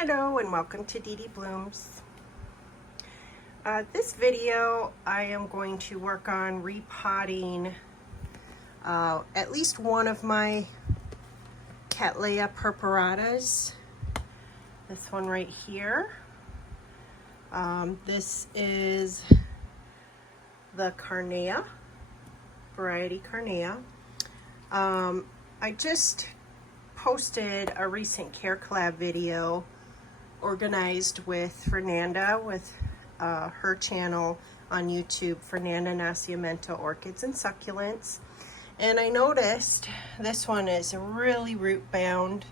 Hello and welcome to Dee Dee Blooms. This video I am going to work on repotting at least one of my Cattleya Purpuratas. This one right here. This is the Carnea, variety Carnea. I just posted a recent care collab video organized with Fernanda with her channel on YouTube, Fernanda Nascimento Orchids and Succulents. And I noticed this one is really root bound.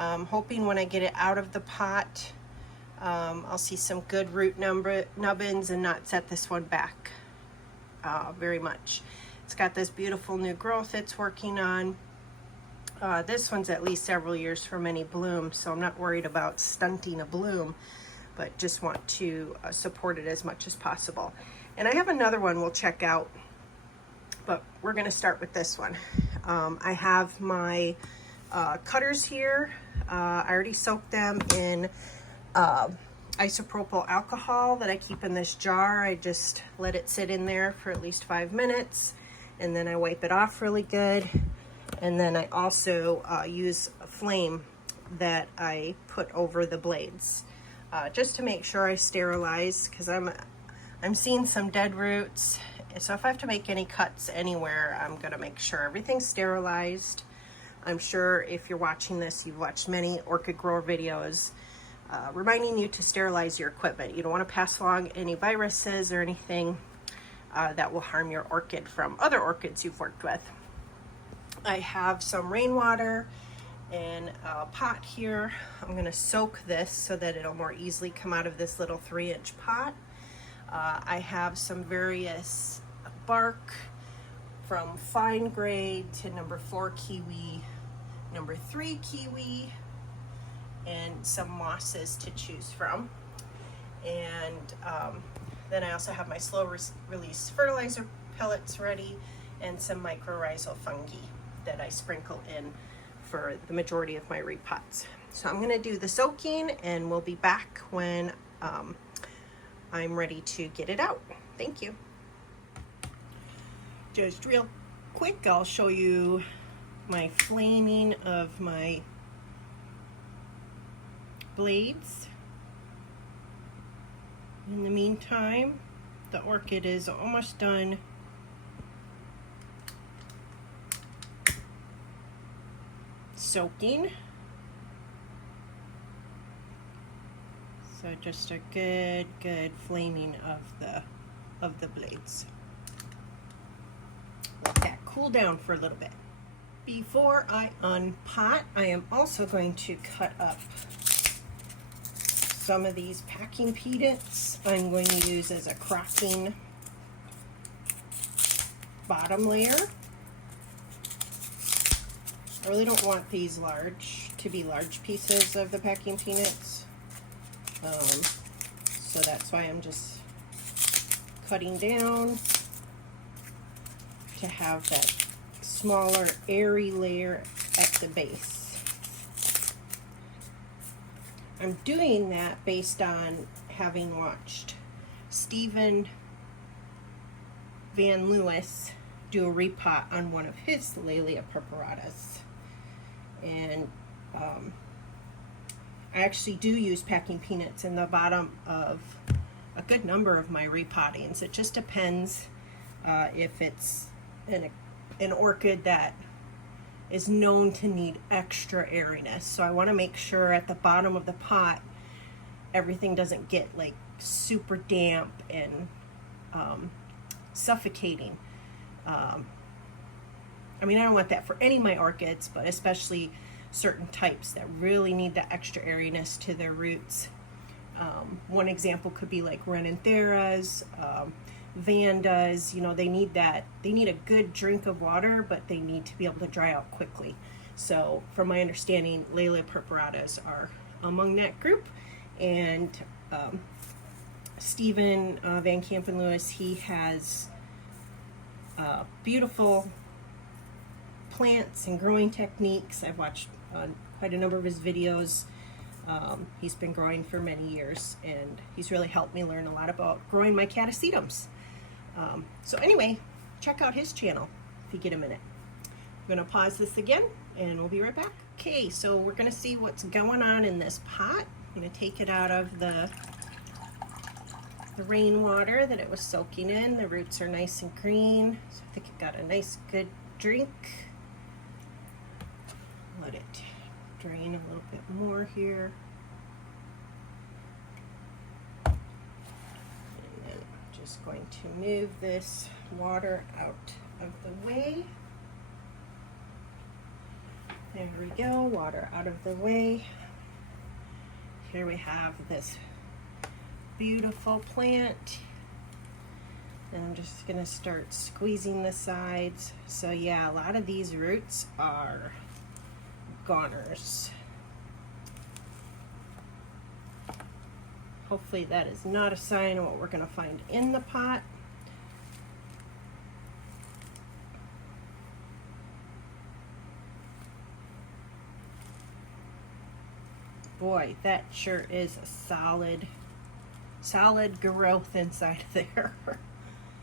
Hoping when I get it out of the pot, I'll see some good root nubbins and not set this one back very much. It's got this beautiful new growth it's working on. This one's at least several years from any bloom, so I'm not worried about stunting a bloom, but just want to support it as much as possible. And I have another one we'll check out, but we're going to start with this one. I have my cutters here. I already soaked them in isopropyl alcohol that I keep in this jar. I just let it sit in there for at least 5 minutes, and then I wipe it off really good. And then I also use a flame that I put over the blades just to make sure I sterilize, because I'm seeing some dead roots. So if I have to make any cuts anywhere, I'm gonna make sure everything's sterilized. I'm sure if you're watching this, you've watched many orchid grower videos reminding you to sterilize your equipment. You don't want to pass along any viruses or anything that will harm your orchid from other orchids you've worked with. I have some rainwater in a pot here. I'm going to soak this so that it'll more easily come out of this little 3-inch pot. I have some various bark from fine grade to number 4 kiwi, number 3 kiwi, and some mosses to choose from. And then I also have my slow release fertilizer pellets ready and some mycorrhizal fungi that I sprinkle in for the majority of my repots. So I'm going to do the soaking, and we'll be back when I'm ready to get it out. Thank you. Just real quick, I'll show you my flaming of my blades. In the meantime, the orchid is almost done soaking. So just a good flaming of the blades. Let that cool down for a little bit. Before I unpot, I am also going to cut up some of these packing peanuts. I'm going to use as a crocking bottom layer. I really don't want these to be large pieces of the packing peanuts. So that's why I'm just cutting down to have that smaller, airy layer at the base. I'm doing that based on having watched Stephen Van Lewis do a repot on one of his Laelia Purpuratas. And I actually do use packing peanuts in the bottom of a good number of my repottings. It just depends if it's an orchid that is known to need extra airiness. So I want to make sure at the bottom of the pot everything doesn't get like super damp and suffocating. I mean, I don't want that for any of my orchids, but especially certain types that really need the extra airiness to their roots. One example could be like Renantheras, Vandas. You know, they need a good drink of water, but they need to be able to dry out quickly. So from my understanding, Laelia Purpuratas are among that group. And Stephen Van Campen Lewis, he has beautiful plants and growing techniques. I've watched quite a number of his videos He's been growing for many years, and he's really helped me learn a lot about growing my catasetums. So anyway, check out his channel if you get a minute. I'm going to pause this again, and we'll be right back. Okay, so we're going to see what's going on in this pot. I'm going to take it out of the rainwater that it was soaking in. The roots are nice and green, so I think it got a nice good drink. Let it drain a little bit more here. And then I'm just going to move this water out of the way. There we go, water out of the way. Here we have this beautiful plant. And I'm just gonna start squeezing the sides. So yeah, a lot of these roots are goners. Hopefully that is not a sign of what we're gonna find in the pot. Boy, that sure is a solid growth inside of there.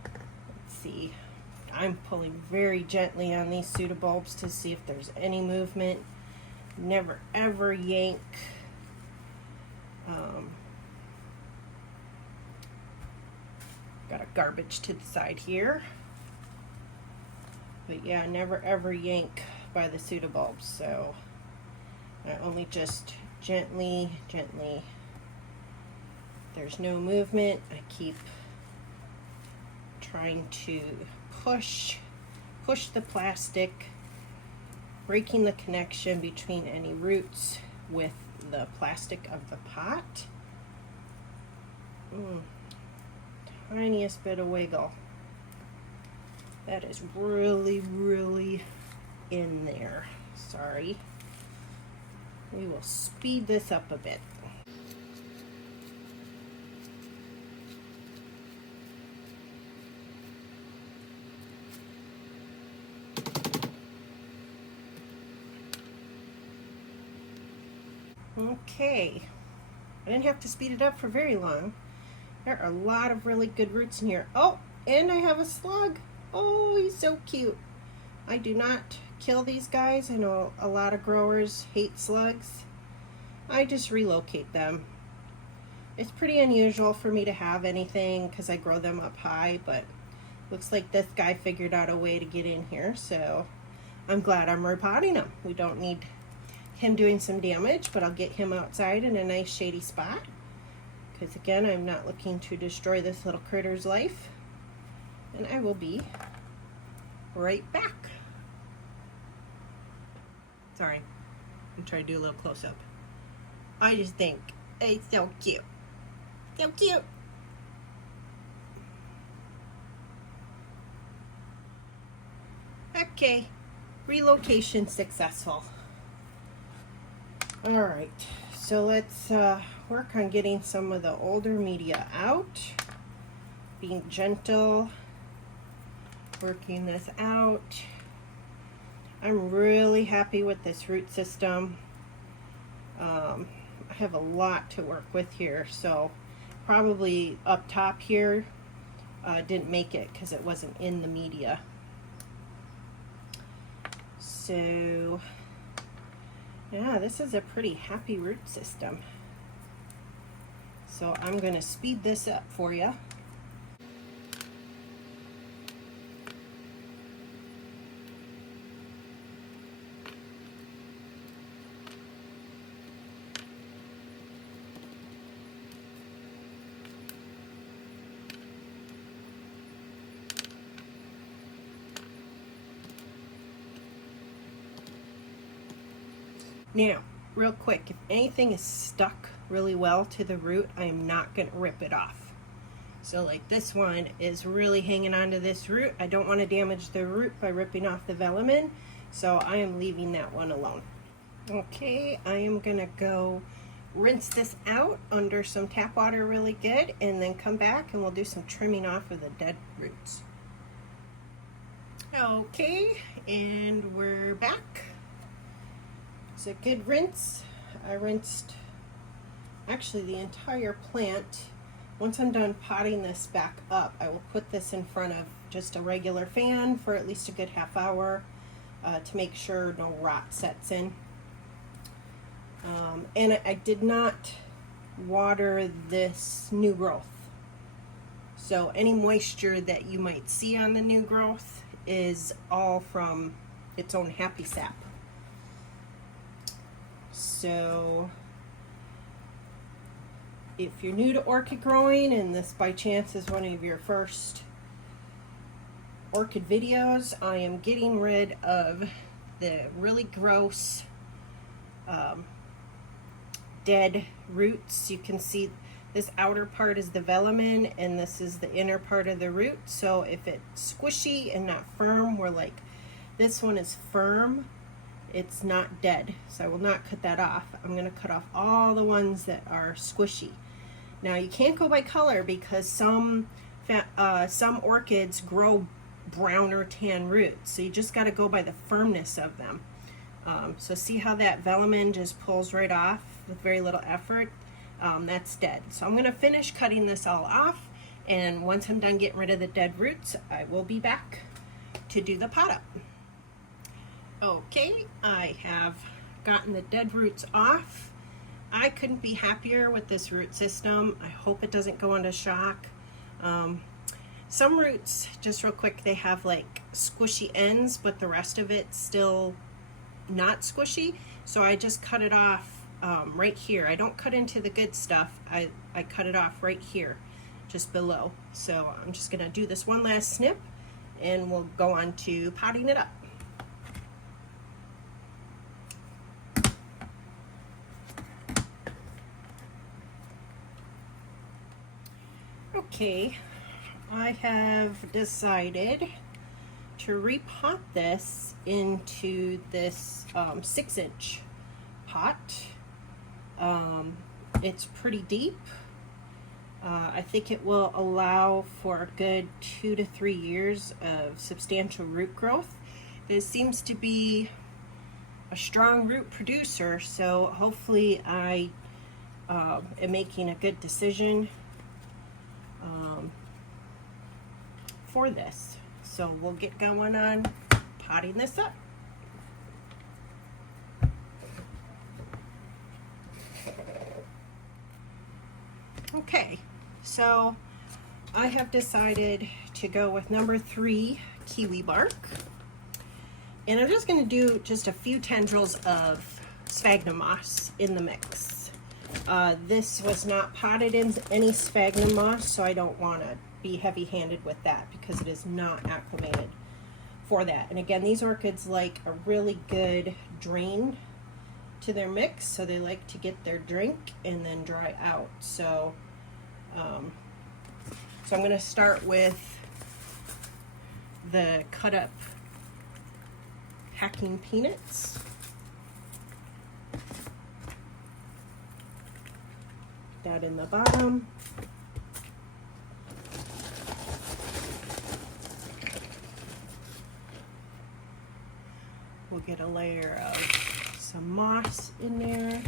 Let's see. I'm pulling very gently on these pseudobulbs to see if there's any movement. Never ever yank. Got a garbage to the side here. But yeah, never ever yank by the pseudobulbs. So I only just gently. There's no movement. I keep trying to push the plastic, breaking the connection between any roots with the plastic of the pot. Tiniest bit of wiggle. That is really in there. Sorry. We will speed this up a bit. Okay, I didn't have to speed it up for very long. There are a lot of really good roots in here. Oh, and I have a slug. Oh, he's so cute. I do not kill these guys. I know a lot of growers hate slugs. I just relocate them. It's pretty unusual for me to have anything because I grow them up high, but looks like this guy figured out a way to get in here, so I'm glad I'm repotting him. We don't need him doing some damage, but I'll get him outside in a nice shady spot, because again, I'm not looking to destroy this little critter's life. And I will be right back. Sorry, I'm trying to do a little close-up. I just think it's so cute. So cute. Okay, relocation successful. All right, so let's work on getting some of the older media out. Being gentle, working this out. I'm really happy with this root system. I have a lot to work with here, so probably up top here didn't make it because it wasn't in the media. So yeah, this is a pretty happy root system. So I'm going to speed this up for you. Now, real quick, if anything is stuck really well to the root, I'm not going to rip it off. So like this one is really hanging on to this root. I don't want to damage the root by ripping off the velamen, so I am leaving that one alone. Okay, I am going to go rinse this out under some tap water really good, and then come back and we'll do some trimming off of the dead roots. Okay, and we're back. It's a good rinse. I rinsed actually the entire plant. Once I'm done potting this back up, I will put this in front of just a regular fan for at least a good half hour to make sure no rot sets in. And I did not water this new growth. So any moisture that you might see on the new growth is all from its own happy sap. So if you're new to orchid growing and this by chance is one of your first orchid videos, I am getting rid of the really gross dead roots. You can see this outer part is the velamen and this is the inner part of the root. So if it's squishy and not firm, we're like, this one is firm, it's not dead. So I will not cut that off. I'm going to cut off all the ones that are squishy. Now you can't go by color because some orchids grow brown or tan roots. So you just got to go by the firmness of them. So see how that velamen just pulls right off with very little effort? That's dead. So I'm going to finish cutting this all off, and once I'm done getting rid of the dead roots, I will be back to do the pot up. Okay, I have gotten the dead roots off. I couldn't be happier with this root system. I hope it doesn't go into shock. Some roots, just real quick, they have like squishy ends, but the rest of it's still not squishy. So I just cut it off right here. I don't cut into the good stuff. I cut it off right here, just below. So I'm just gonna do this one last snip and we'll go on to potting it up. Okay, I have decided to repot this into this 6-inch pot. It's pretty deep. I think it will allow for a good 2 to 3 years of substantial root growth. This seems to be a strong root producer, so hopefully I am making a good decision for this. So we'll get going on potting this up. Okay, so I have decided to go with number 3 kiwi bark, and I'm just going to do just a few tendrils of sphagnum moss in the mix. This was not potted in any sphagnum moss, so I don't want to be heavy-handed with that because it is not acclimated for that. And again, these orchids like a really good drain to their mix, so they like to get their drink and then dry out. So I'm going to start with the cut up packing peanuts. That in the bottom. We'll get a layer of some moss in there.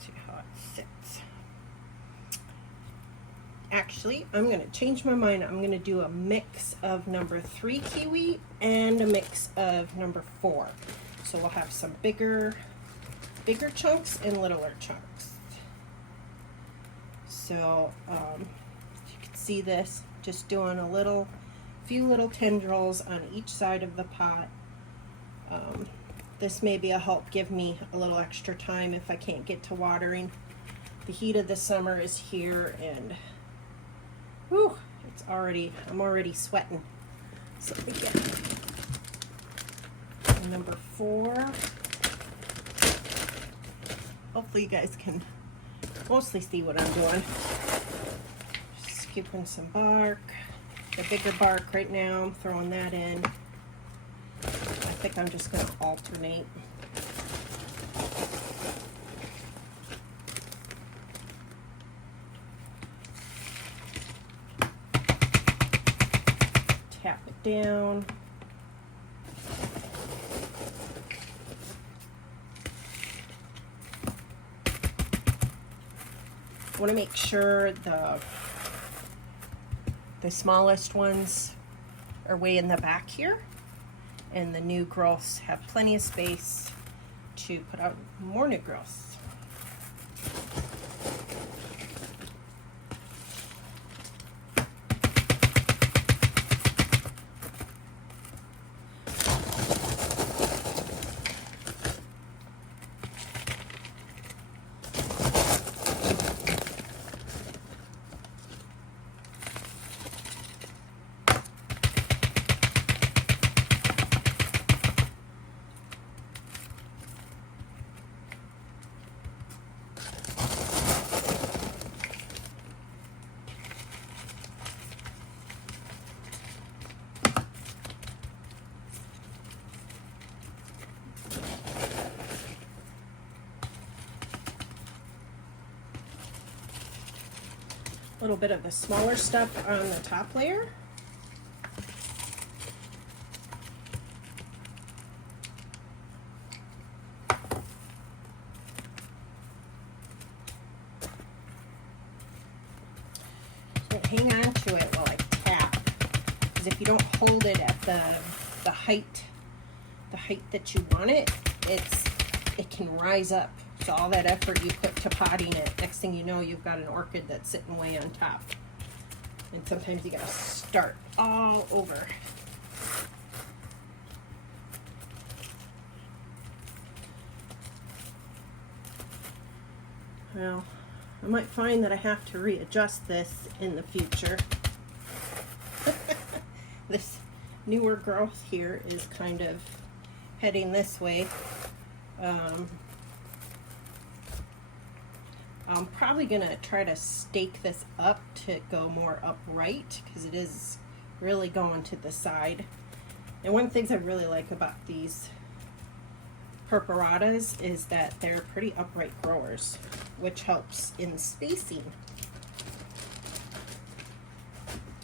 See how it sits. Actually, I'm going to change my mind. I'm going to do a mix of number 3 kiwi and a mix of number 4. So we'll have some bigger chunks and littler chunks. So you can see this, just doing a few little tendrils on each side of the pot. This may be a help give me a little extra time if I can't get to watering. The heat of the summer is here, and whew, I'm already sweating. So again, number 4. Hopefully you guys can mostly see what I'm doing. Just scooping some bark. The bigger bark right now, I'm throwing that in. I think I'm just going to alternate. Tap it down. want to make sure the smallest ones are way in the back here, and the new growths have plenty of space to put out more new growths. A little bit of the smaller stuff on the top layer. So hang on to it while I tap, because if you don't hold it at the height that you want it, it can rise up. So all that effort you put to potting it, next thing you know, you've got an orchid that's sitting way on top. And sometimes you gotta start all over. Well, I might find that I have to readjust this in the future. This newer growth here is kind of heading this way. I'm probably gonna try to stake this up to go more upright, because it is really going to the side. And one of the things I really like about these Purpuratas is that they're pretty upright growers, which helps in spacing.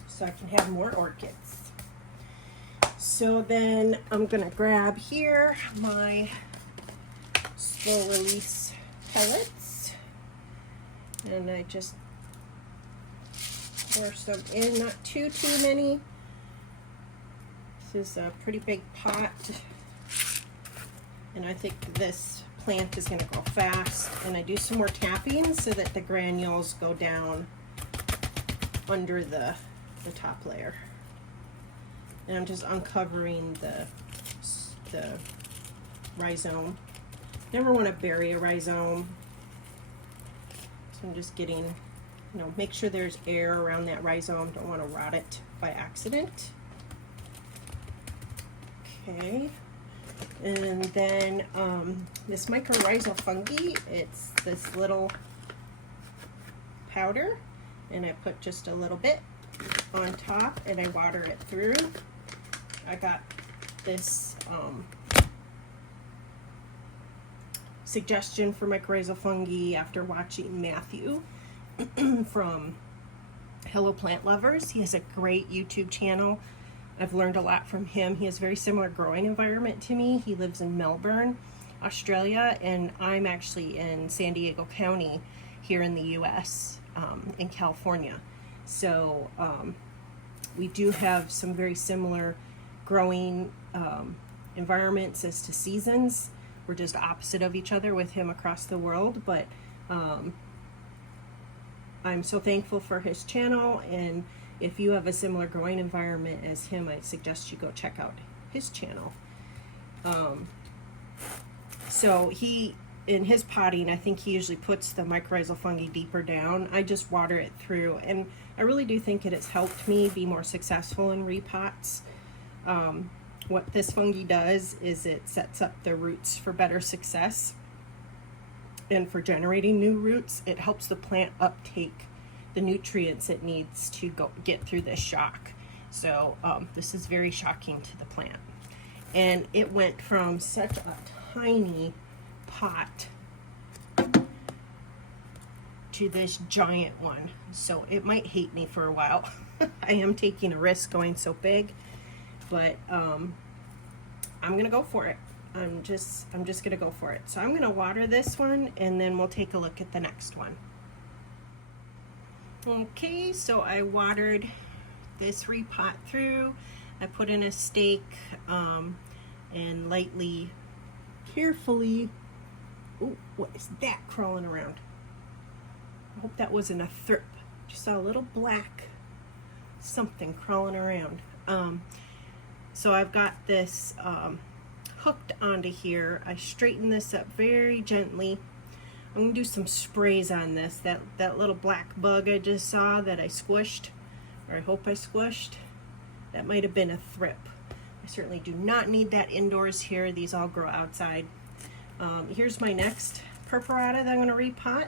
So I can have more orchids. So then I'm gonna grab here my slow release pellets. And I just pour some in, not too many. This is a pretty big pot, and I think this plant is gonna go fast. And I do some more tapping so that the granules go down under the top layer. And I'm just uncovering the rhizome. Never want to bury a rhizome. I'm just getting, make sure there's air around that rhizome. Don't want to rot it by accident. Okay, and then this mycorrhizal fungi, it's this little powder, and I put just a little bit on top and I water it through. I got this suggestion for mycorrhizal fungi after watching Matthew from Hello Plant Lovers. He has a great YouTube channel. I've learned a lot from him. He has a very similar growing environment to me. He lives in Melbourne, Australia, and I'm actually in San Diego County here in the US, in California. So we do have some very similar growing environments as to seasons. We're just opposite of each other with him across the world, but I'm so thankful for his channel, and if you have a similar growing environment as him, I suggest you go check out his channel. So in his potting, I think he usually puts the mycorrhizal fungi deeper down. I just water it through, and I really do think it has helped me be more successful in repots. What this fungi does is it sets up the roots for better success, and for generating new roots, it helps the plant uptake the nutrients it needs to get through this shock. So this is very shocking to the plant, and it went from such a tiny pot to this giant one, so it might hate me for a while. I am taking a risk going so big, but I'm gonna go for it. I'm just gonna go for it. So I'm gonna water this one, and then we'll take a look at the next one. Okay, so I watered this repot through. I put in a stake and lightly, carefully, oh, what is that crawling around? I hope that wasn't a thrip. Just saw a little black something crawling around. So I've got this hooked onto here. I straighten this up very gently. I'm gonna do some sprays on this. That little black bug I just saw that I squished, or I hope I squished, that might have been a thrip. I certainly do not need that indoors here. These all grow outside. Here's my next Purpurata that I'm gonna repot.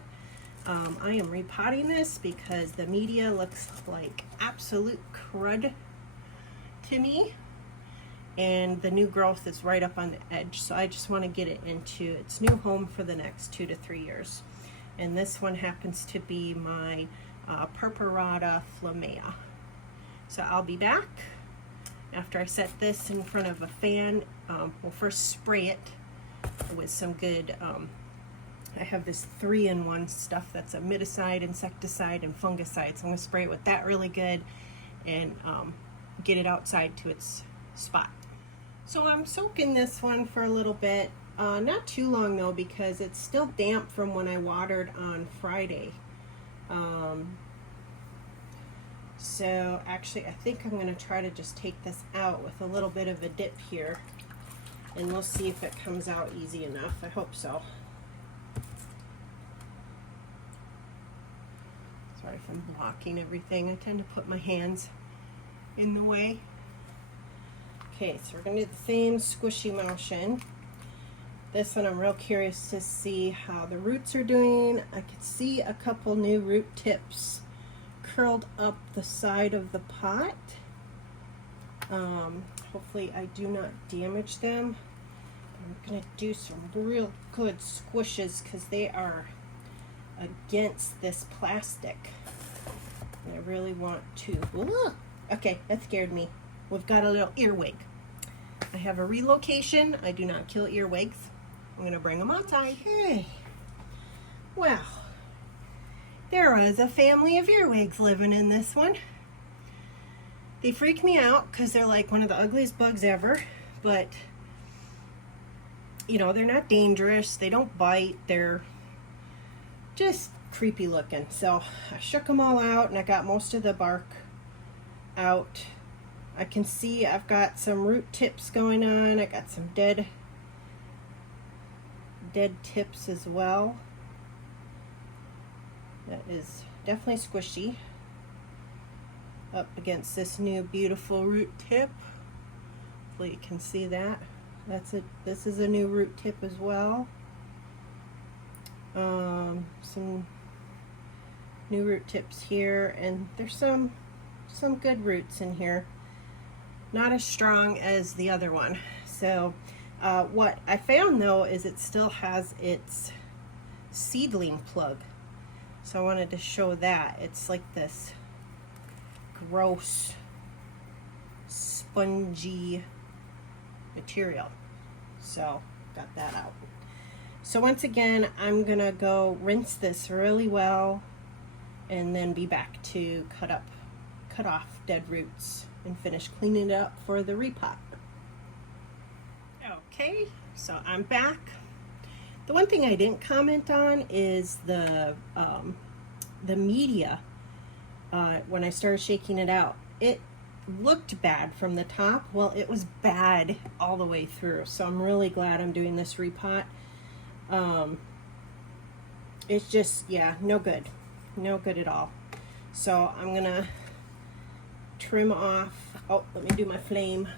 I am repotting this because the media looks like absolute crud to me, and the new growth is right up on the edge, so I just want to get it into its new home for the next 2 to 3 years. And this one happens to be my Purpurata Flammea. So I'll be back after I set this in front of a fan. We'll first spray it with some good I have this 3-in-1 stuff that's a miticide, insecticide, and fungicide. So I'm going to spray it with that really good and get it outside to its spot. So I'm soaking this one for a little bit, not too long though, because it's still damp from when I watered on Friday. So actually I think I'm going to try to just take this out with a little bit of a dip here, and we'll see if it comes out easy enough. I hope so. Sorry if I'm blocking everything. I tend to put my hands in the way. Okay, so we're going to do the same squishy motion. This one I'm real curious to see how the roots are doing. I could see a couple new root tips curled up the side of the pot. Hopefully I do not damage them. I'm going to do some real good squishes because they are against this plastic. And I really want to. Ooh, okay, that scared me. We've got a little earwig. I have a relocation. I do not kill earwigs. I'm going to bring them outside. Okay. Well, there was a family of earwigs living in this one. They freak me out because they're like one of the ugliest bugs ever, but you know, they're not dangerous. They don't bite. They're just creepy looking. So I shook them all out and I got most of the bark out. I can see I've got some root tips going on. I got some dead tips as well. That is definitely squishy up against this new beautiful root tip. Hopefully you can see that. This is a new root tip as well. Some new root tips here, and there's some good roots in here. Not as strong as the other one. So what I found though is it still has its seedling plug. So I wanted to show that. It's like this gross, spongy material. So got that out. So once again, I'm gonna go rinse this really well and then be back to cut off dead roots and finish cleaning it up for the repot. Okay, so I'm back. The one thing I didn't comment on is the media. When I started shaking it out, it looked bad from the top. Well, it was bad all the way through. So I'm really glad I'm doing this repot. It's just, yeah, no good at all. So I'm gonna trim off. Oh, let me do my flame.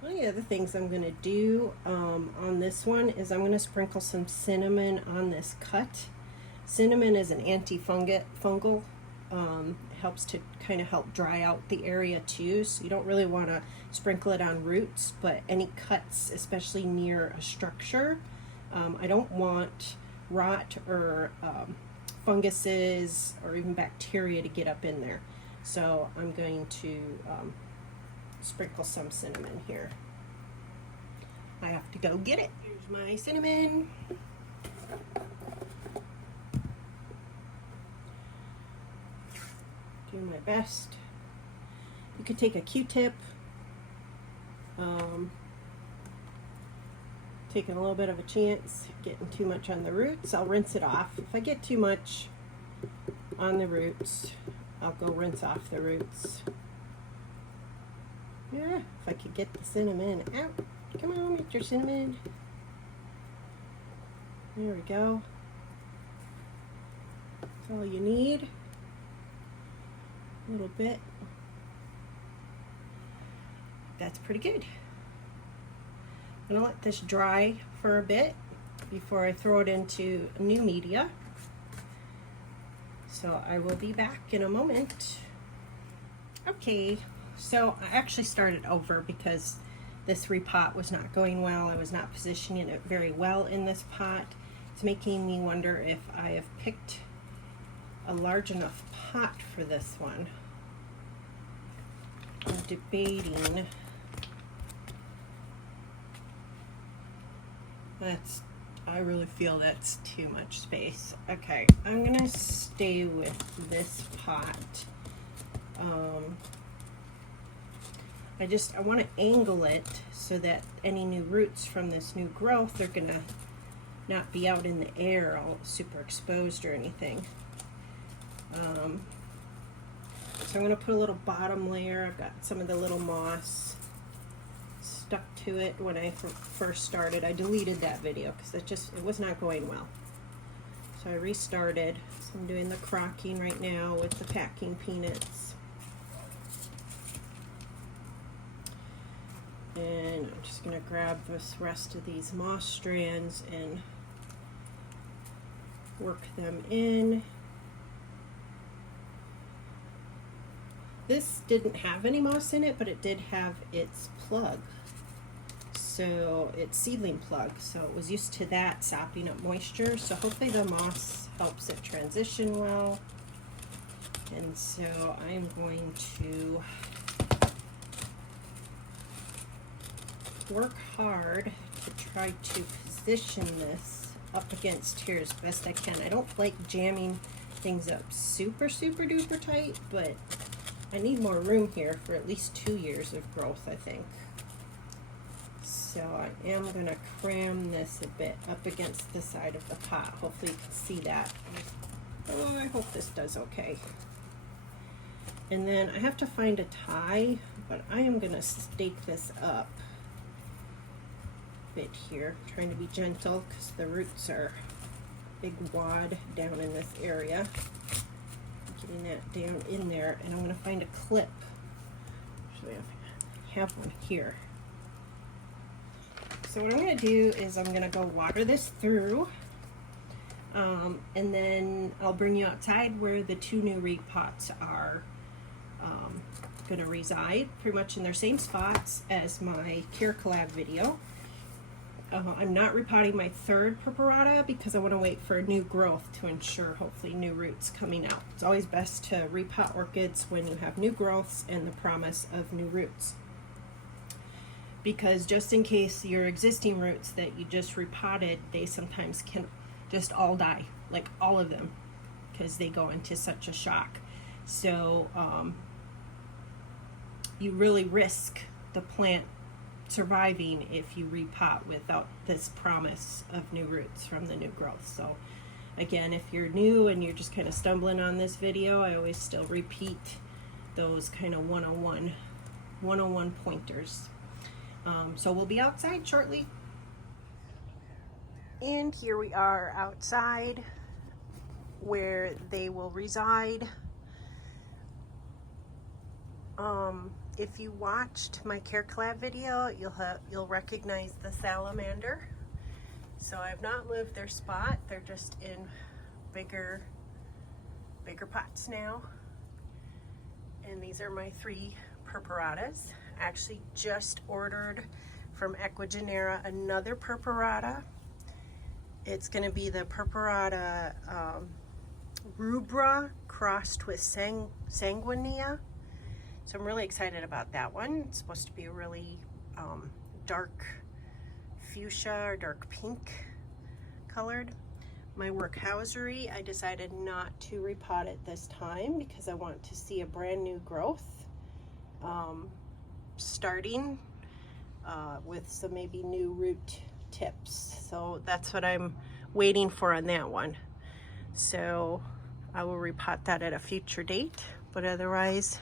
One of the other things I'm gonna do on this one is I'm gonna sprinkle some cinnamon on this cut. Cinnamon is an antifungal. Helps to kind of help dry out the area too, so you don't really want to sprinkle it on roots, but any cuts, especially near a structure, I don't want rot or funguses or even bacteria to get up in there. So I'm going to sprinkle some cinnamon here. I have to go get it. Here's my cinnamon. do my best. You could take a Q-tip, taking a little bit of a chance getting too much on the roots. I'll rinse it off. If I get too much on the roots, I'll go rinse off the roots. Yeah, if I could get the cinnamon out. Come on, get your cinnamon. There we go. That's all you need. A little bit. That's pretty good. I'm gonna let this dry for a bit before I throw it into new media. So I will be back in a moment. Okay, so I actually started over because this repot was not going well. I was not positioning it very well in this pot. It's making me wonder if I have picked a large enough pot for this one. I'm debating. I really feel that's too much space. Okay, I'm gonna stay with this pot. I want to angle it so that any new roots from this new growth are gonna not be out in the air all super exposed or anything. So I'm gonna put a little bottom layer. I've got some of the little moss stuck to it when I first started. I deleted that video because it was not going well. So I restarted. So I'm doing the crocking right now with the packing peanuts. And I'm just going to grab this rest of these moss strands and work them in. This didn't have any moss in it, but it did have its plug. So it's seedling plug. So it was used to that sopping up moisture. So hopefully the moss helps it transition well. And so I'm going to work hard to try to position this up against here as best I can. I don't like jamming things up super duper tight, but I need more room here for at least 2 years of growth, I think. So I am going to cram this a bit up against the side of the pot. Hopefully you can see that. Oh, I hope this does okay. And then I have to find a tie, but I am going to stake this up a bit here, trying to be gentle because the roots are big wad down in this area. Getting that down in there, and I'm going to find a clip. Actually, I have one here. So what I'm going to do is I'm going to go water this through, and then I'll bring you outside where the 2 new repots are going to reside, pretty much in their same spots as my Care Collab video. I'm not repotting my 3rd Purpurata because I want to wait for new growth to ensure hopefully new roots coming out. It's always best to repot orchids when you have new growths and the promise of new roots, because just in case your existing roots that you just repotted, they sometimes can just all die, like all of them, because they go into such a shock. So you really risk the plant surviving if you repot without this promise of new roots from the new growth. So again, if you're new and you're just kind of stumbling on this video, I always still repeat those kind of 101 pointers. So we'll be outside shortly. And here we are outside where they will reside. If you watched my Care Collab video, you'll recognize the salamander. So I've not moved their spot. They're just in bigger pots now. And these are my 3 Purpuratas. I actually just ordered from Equigenera another Purpurata. It's going to be the Purpurata rubra crossed with sanguinea. So I'm really excited about that one. It's supposed to be a really dark fuchsia or dark pink colored. My workhousery, I decided not to repot it this time because I want to see a brand new growth starting with some maybe new root tips. So that's what I'm waiting for on that one. So I will repot that at a future date, but otherwise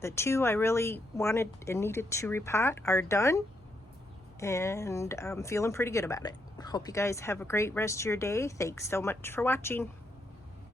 the two I really wanted and needed to repot are done, and I'm feeling pretty good about it. Hope you guys have a great rest of your day. Thanks so much for watching.